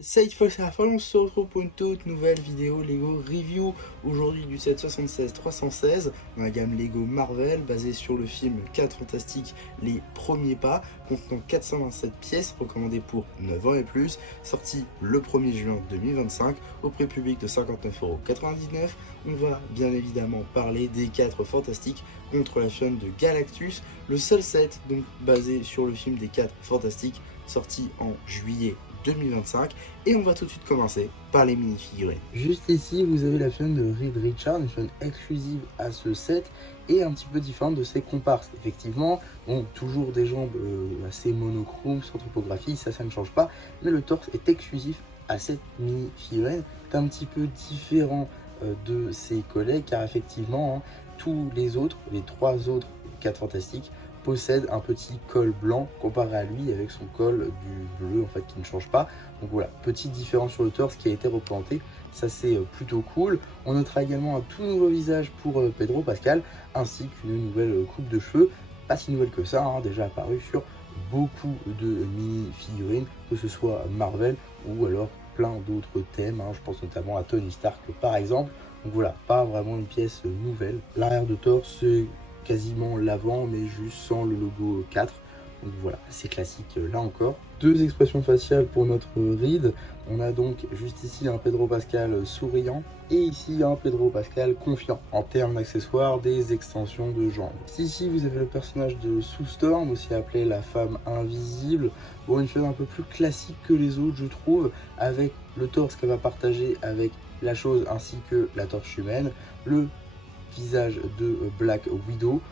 Salut Fox à la fin, on se retrouve pour une toute nouvelle vidéo Lego Review. Aujourd'hui du set 76-316 dans la gamme Lego Marvel, basée sur le film 4 Fantastiques, les premiers pas, contenant 427 pièces, recommandées pour 9 ans et plus, sorti le 1er juin 2025 au prix public de 59,99 €. On va bien évidemment parler des 4 Fantastiques contre la chaîne de Galactus, le seul set donc basé sur le film des 4 Fantastiques, sorti en juillet 2025, et on va tout de suite commencer par les mini-figurines. Juste ici, vous avez la figurine de Reed Richards, une figurine exclusive à ce set et un petit peu différente de ses comparses. Effectivement, bon, toujours des jambes assez monochromes, sans topographie, ça ne change pas, mais le torse est exclusif à cette mini-figurine. C'est un petit peu différent de ses collègues, car effectivement, tous les autres, les 3 autres 4 fantastiques, possède un petit col blanc comparé à lui avec son col du bleu en fait qui ne change pas. Donc voilà, petite différence sur le torse qui a été représenté, ça c'est plutôt cool. On notera également un tout nouveau visage pour Pedro Pascal ainsi qu'une nouvelle coupe de cheveux, pas si nouvelle que ça, déjà apparu sur beaucoup de mini-figurines, que ce soit Marvel ou alors plein d'autres thèmes, je pense notamment à Tony Stark par exemple. Donc voilà, pas vraiment une pièce nouvelle. L'arrière de torse, c'est quasiment l'avant, mais juste sans le logo 4. Donc voilà, c'est classique là encore. 2 expressions faciales pour notre Reed. On a donc juste ici un Pedro Pascal souriant et ici un Pedro Pascal confiant. En termes d'accessoires, des extensions de jambes. Ici, vous avez le personnage de Sue Storm, aussi appelée la femme invisible. Bon, une figure un peu plus classique que les autres, je trouve, avec le torse qu'elle va partager avec la chose ainsi que la torche humaine. Le visage de Black Widow,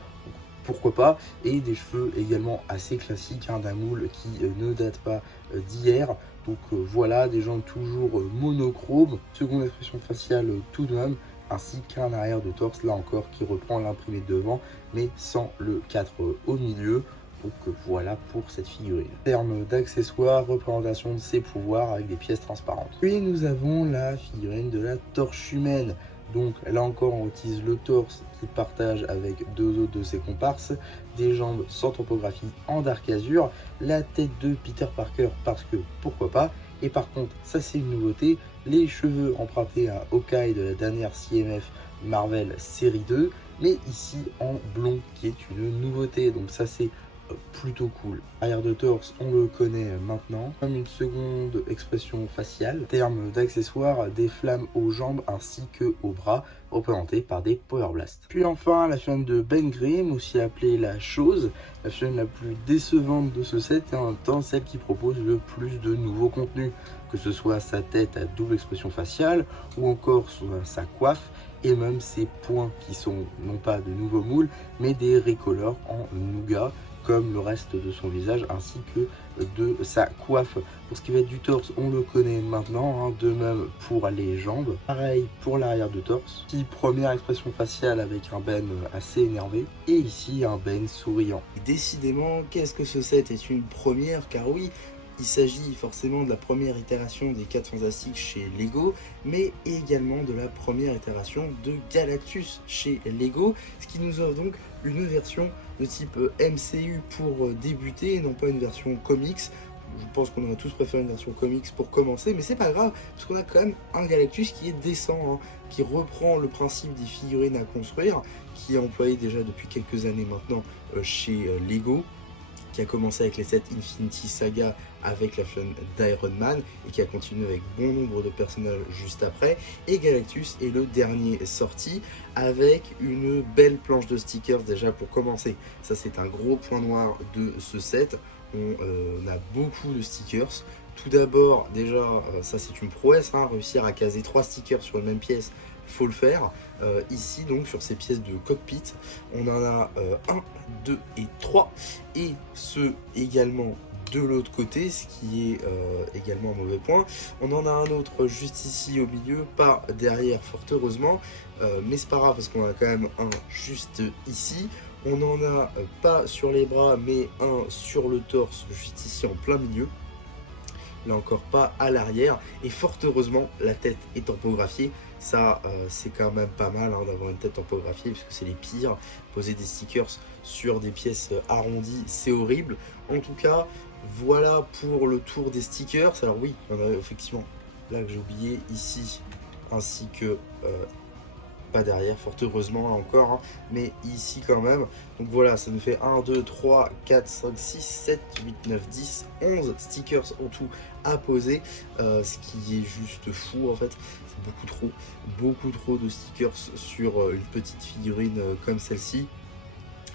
pourquoi pas, et des cheveux également assez classiques, d'un moule qui ne date pas d'hier. Donc voilà, des jambes toujours monochromes, seconde expression faciale tout de même, ainsi qu'un arrière de torse, là encore, qui reprend l'imprimé de devant, mais sans le 4 au milieu. Donc voilà pour cette figurine. En termes d'accessoires, représentation de ses pouvoirs avec des pièces transparentes. Puis nous avons la figurine de la torche humaine. Donc là encore, on utilise le torse qui partage avec 2 autres de ses comparses, des jambes sans topographie en dark azur, la tête de Peter Parker parce que pourquoi pas. Et par contre, ça c'est une nouveauté, les cheveux empruntés à Hawkeye de la dernière CMF Marvel série 2, mais ici en blond, qui est une nouveauté. Donc ça c'est plutôt cool. Arrière de torse, on le connaît maintenant. Comme une seconde expression faciale. Terme d'accessoires, des flammes aux jambes ainsi que aux bras, représentées par des Power Blast. Puis enfin, la figurine de Ben Grimm, aussi appelée la chose, la figurine la plus décevante de ce set et en même temps celle qui propose le plus de nouveaux contenus, que ce soit sa tête à double expression faciale ou encore sa coiffe et même ses poings qui sont non pas de nouveaux moules mais des recolors en nougat, comme le reste de son visage ainsi que de sa coiffe. Pour ce qui va être du torse, on le connaît maintenant, de même pour les jambes. Pareil pour l'arrière de torse. Ici, première expression faciale avec un Ben assez énervé. Et ici, un Ben souriant. Décidément, qu'est-ce que ce set est une première, car oui, il s'agit forcément de la première itération des 4 Fantastiques chez Lego, mais également de la première itération de Galactus chez Lego, ce qui nous offre donc une version de type MCU pour débuter et non pas une version comics. Je pense qu'on aurait tous préféré une version comics pour commencer, mais c'est pas grave, parce qu'on a quand même un Galactus qui est décent, qui reprend le principe des figurines à construire, qui est employé déjà depuis quelques années maintenant chez Lego, qui a commencé avec les sets Infinity Saga avec la fun d'Iron Man et qui a continué avec bon nombre de personnages juste après. Et Galactus est le dernier sorti avec une belle planche de stickers déjà pour commencer. Ça c'est un gros point noir de ce set. On a beaucoup de stickers. Tout d'abord, déjà, ça c'est une prouesse, réussir à caser 3 stickers sur une même pièce, faut le faire. Ici donc sur ces pièces de cockpit, on en a 1, 2 et 3, et ceux également de l'autre côté, ce qui est également un mauvais point. On en a un autre juste ici au milieu, pas derrière fort heureusement, mais c'est pas grave parce qu'on a quand même un juste ici. On n'en a pas sur les bras, mais un sur le torse, juste ici en plein milieu. Là encore pas à l'arrière, et fort heureusement la tête est topographiée, Ça, c'est quand même pas mal hein, d'avoir une tête tempographiée, parce que c'est les pires. Poser des stickers sur des pièces arrondies, c'est horrible. En tout cas, voilà pour le tour des stickers. Alors oui, il y en a effectivement, là que j'ai oublié, ici, ainsi que pas derrière, fort heureusement là encore, hein, mais ici quand même. Donc voilà, ça nous fait 1, 2, 3, 4, 5, 6, 7, 8, 9, 10, 11 stickers en tout à poser, ce qui est juste fou en fait. C'est beaucoup trop de stickers sur une petite figurine comme celle-ci.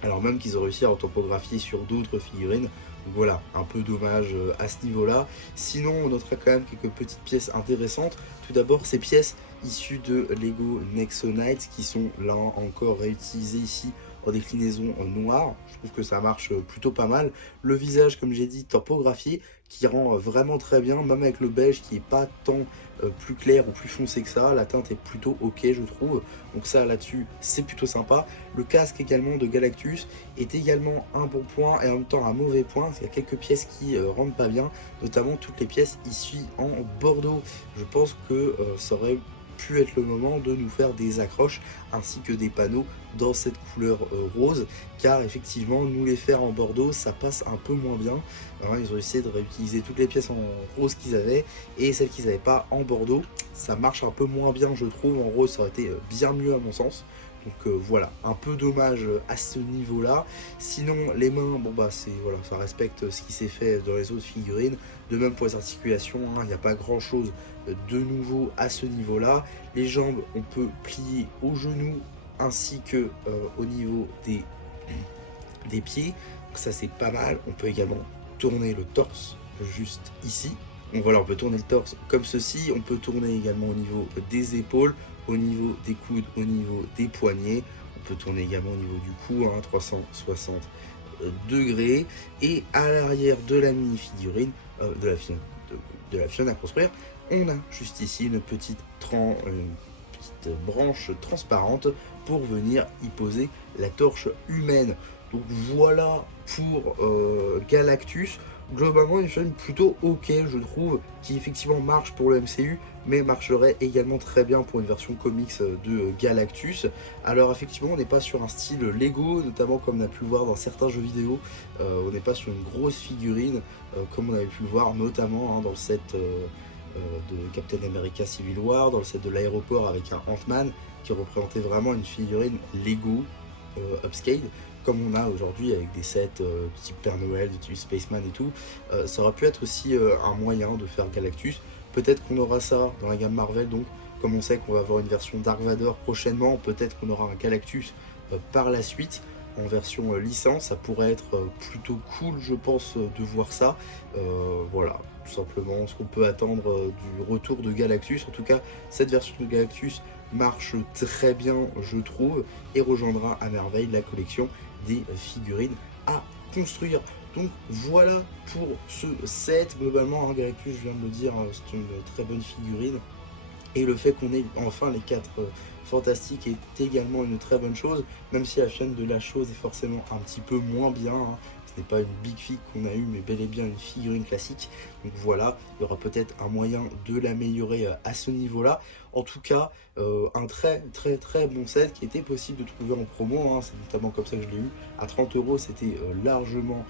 Alors même qu'ils ont réussi à topographier sur d'autres figurines. Donc voilà, un peu dommage à ce niveau-là. Sinon, on notera quand même quelques petites pièces intéressantes. Tout d'abord, ces pièces issues de Lego Nexo Knights qui sont là encore réutilisées ici en déclinaison noire. Je trouve que ça marche plutôt pas mal. Le visage, comme j'ai dit, topographié, qui rend vraiment très bien, même avec le beige qui est pas tant plus clair ou plus foncé que ça. La teinte est plutôt ok, je trouve. Donc ça, là-dessus, c'est plutôt sympa. Le casque également de Galactus est également un bon point et en même temps un mauvais point. Il y a quelques pièces qui rendent pas bien, notamment toutes les pièces issues en bordeaux. Je pense que ça aurait pu être le moment de nous faire des accroches ainsi que des panneaux dans cette couleur rose, car effectivement nous les faire en bordeaux ça passe un peu moins bien. Alors, ils ont essayé de réutiliser toutes les pièces en rose qu'ils avaient, et celles qu'ils n'avaient pas en bordeaux ça marche un peu moins bien, je trouve. En rose ça aurait été bien mieux à mon sens. Donc voilà, un peu dommage à ce niveau-là. Sinon, les mains, bon bah c'est voilà, ça respecte ce qui s'est fait dans les autres figurines. De même pour les articulations, hein, il n'y a pas grand-chose de nouveau à ce niveau-là. Les jambes, on peut plier au genou ainsi que au niveau des pieds. Donc ça c'est pas mal. On peut également tourner le torse juste ici. Donc voilà, on peut tourner le torse comme ceci. On peut tourner également au niveau des épaules, au niveau des coudes, au niveau des poignets. On peut tourner également au niveau du cou, hein, 360 degrés. Et à l'arrière de la mini-figurine, de la Fiona à construire, on a juste ici une petite branche transparente pour venir y poser la torche humaine. Donc voilà pour Galactus. Globalement une chaîne plutôt ok je trouve, qui effectivement marche pour le MCU mais marcherait également très bien pour une version comics de Galactus. Alors effectivement on n'est pas sur un style Lego, notamment comme on a pu le voir dans certains jeux vidéo. On n'est pas sur une grosse figurine comme on avait pu le voir notamment hein, dans le set de Captain America Civil War, dans le set de l'aéroport avec un Ant-Man qui représentait vraiment une figurine Lego upscale, comme on a aujourd'hui avec des sets type Père Noël, de type Spaceman et tout. Ça aurait pu être aussi un moyen de faire Galactus. Peut-être qu'on aura ça dans la gamme Marvel, donc comme on sait qu'on va avoir une version Dark Vador prochainement, peut-être qu'on aura un Galactus par la suite en version licence. Ça pourrait être plutôt cool je pense de voir ça. Voilà, tout simplement ce qu'on peut attendre du retour de Galactus. En tout cas cette version de Galactus marche très bien je trouve, et rejoindra à merveille la collection des figurines à construire. Donc voilà pour ce set. Globalement, hein, Galactus, je viens de le dire, c'est une très bonne figurine. Et le fait qu'on ait enfin les 4 fantastiques est également une très bonne chose, même si la chaîne de la chose est forcément un petit peu moins bien. Hein. Ce n'est pas une big fig qu'on a eu, mais bel et bien une figurine classique. Donc voilà, il y aura peut-être un moyen de l'améliorer à ce niveau-là. En tout cas, un très bon set qui était possible de trouver en promo. Hein. C'est notamment comme ça que je l'ai eu. À 30 €, c'était largement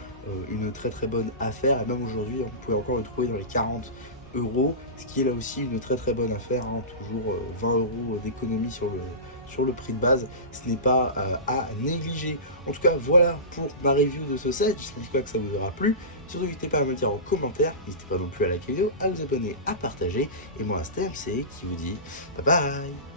une très bonne affaire. Et même aujourd'hui, on pouvait encore le trouver dans les 40 €, ce qui est là aussi une très bonne affaire, hein. Toujours 20 € d'économie sur le prix de base, ce n'est pas à négliger. En tout cas voilà pour ma review de ce set, j'espère que ça vous aura plu. Surtout n'hésitez pas à me dire en commentaire, n'hésitez pas non plus à liker la vidéo, à vous abonner, à partager, et moi c'était MC qui vous dit bye bye.